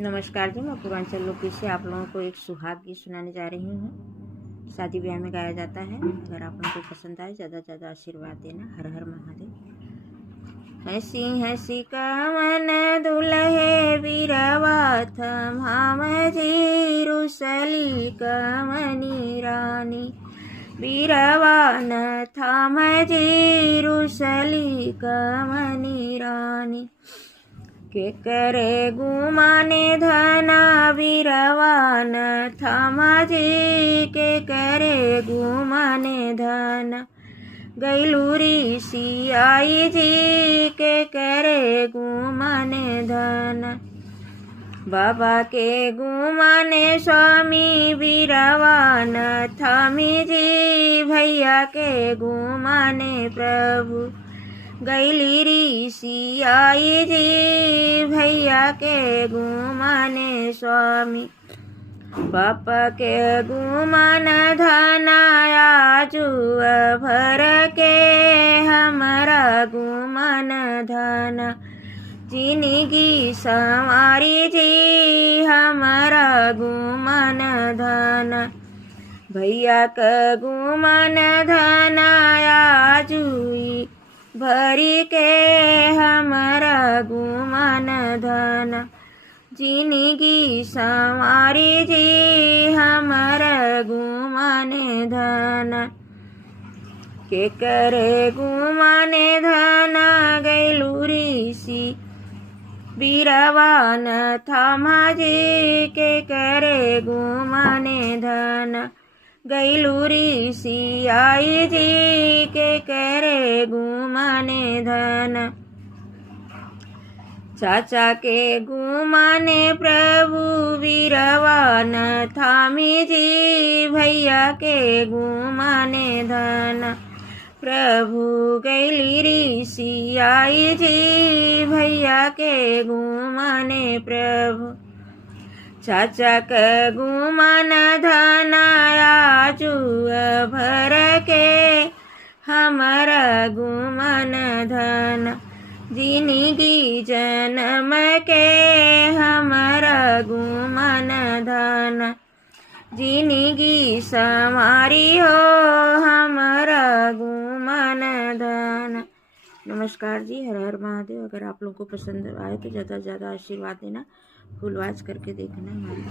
नमस्कार जी, मैं पूर्वांचल लोकी से आप लोगों को एक सुहाग गीत सुनाने जा रही हूँ। शादी ब्याह में गाया जाता है। अगर आप लोगों को पसंद आए ज़्यादा से ज़्यादा आशीर्वाद देना। हर हर महादेव। हंसी हंसी का मन दुल्हे बीरवा थम हम जी रुसली कमनी रानी बीरवा न थाम जी रुसली कमनी रानी के करे गुमाने धना बीरवान थामाजी के करे गुमाने धना गैलूरी सियाई जी के करे गुमाने धना बाबा के गुमाने स्वामी बीरवान थामी जी भैया के गुमाने प्रभु गैली ऋषि आई जी भैया के गुमाने स्वामी पापा के गुमान धनाया जुआ भर के हमारा गुमान धन जिंदगी समारी जी हमारा गुमान धन भैया का गुमान धनाया जुई भरी के हमारा गुमान धन जिंदगी संवारी जी हमारा गुमान धन के करे गुमान धन गैलूरी सी बीरवान थामा जी के करे गुमान धन गैलूरी सियाई जी के करे गुमाने धन चाचा के गुमाने प्रभु बीरवान थामी जी भैया के गुमाने धन प्रभु गैली सियाई जी भैया के गुमाने प्रभु चाचा का गुमान धनाया जुआ भर के हमारा गुमान धन जिंदगी जन्म के हमारा गुमान धन जिंदगी समारी हो हमारा गुमान धन। नमस्कार जी, हर हर महादेव। अगर आप लोगों को पसंद आए तो ज़्यादा से ज़्यादा आशीर्वाद देना, फुलवाच करके देखना हमारे।